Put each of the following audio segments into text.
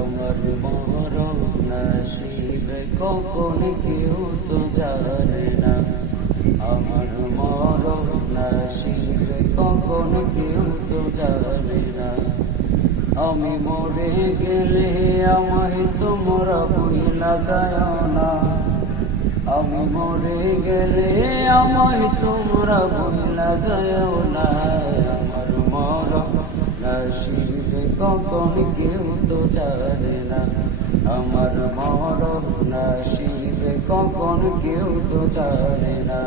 আমার মরণ নসিবে কখন কেউ তো জানে না। আমার মরণ নসিবে কখন কেউ তো জানে না। আমি মরে গেলে আমায় তোমরা ভুইলা যাও না। আমি মরে গেলে আমায় তোমরা ভুইলা যাও না। আমার মরণ নসিবে কখন কেউ তো জানে না। আমার মরণ নসিবে কখন কেউ তো জানে না।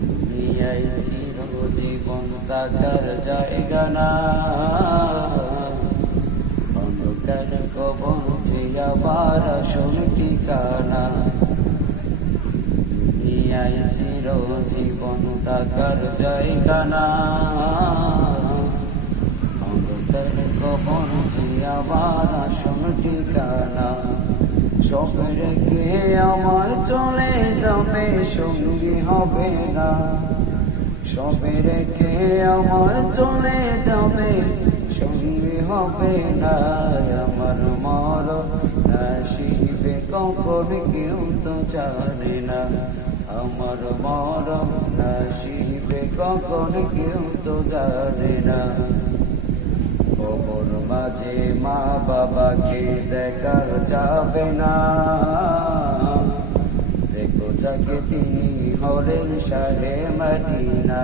দুনিয়ায় চিরজীবন থাকার জায়গা না, অন্ধকার কবর যে আবার আসল ঠিকানা। দুনিয়ায় চিরজীবন থাকার জায়গা না, অন্ধকার কবর যে আবার আসল ঠিকানা। সব রেখে আমার চলে যাবে, সঙ্গী হবে না। সব রেখে আমার চলে যাবে, সঙ্গী হবে না। আমার মরণ নসিবে কখন কেউ তো জানে না। আমার মরণ নসিবে কখন কেউ তো জানে না। কবর মাঝে মা বাবাকে দেখা যাবে না। দেখো যাকে তিনি হলেন শাহে মদিনা।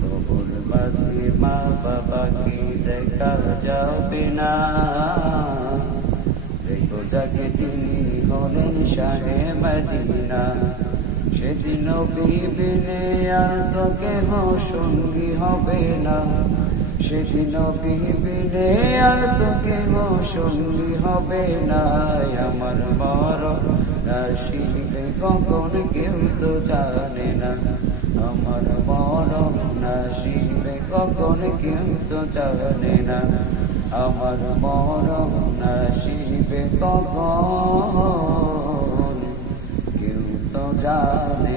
কবর মাঝে মা বাবাকে দেখা যাবে না। দেখো যাকে তিনি হলেন শাহে মদিনা। সেদিন বিবিনে আর তো কেহ সঙ্গী হবে না। সেদিন বিবিনে আর তো কেহ সঙ্গী হবে না। আমার মরণ নসিবে কখন কেউ তো জানে না। আমার মরণ নসিবে কখন কেউ তো জানে না। আমার মরণ নসিবে কখন কেউ তো জানে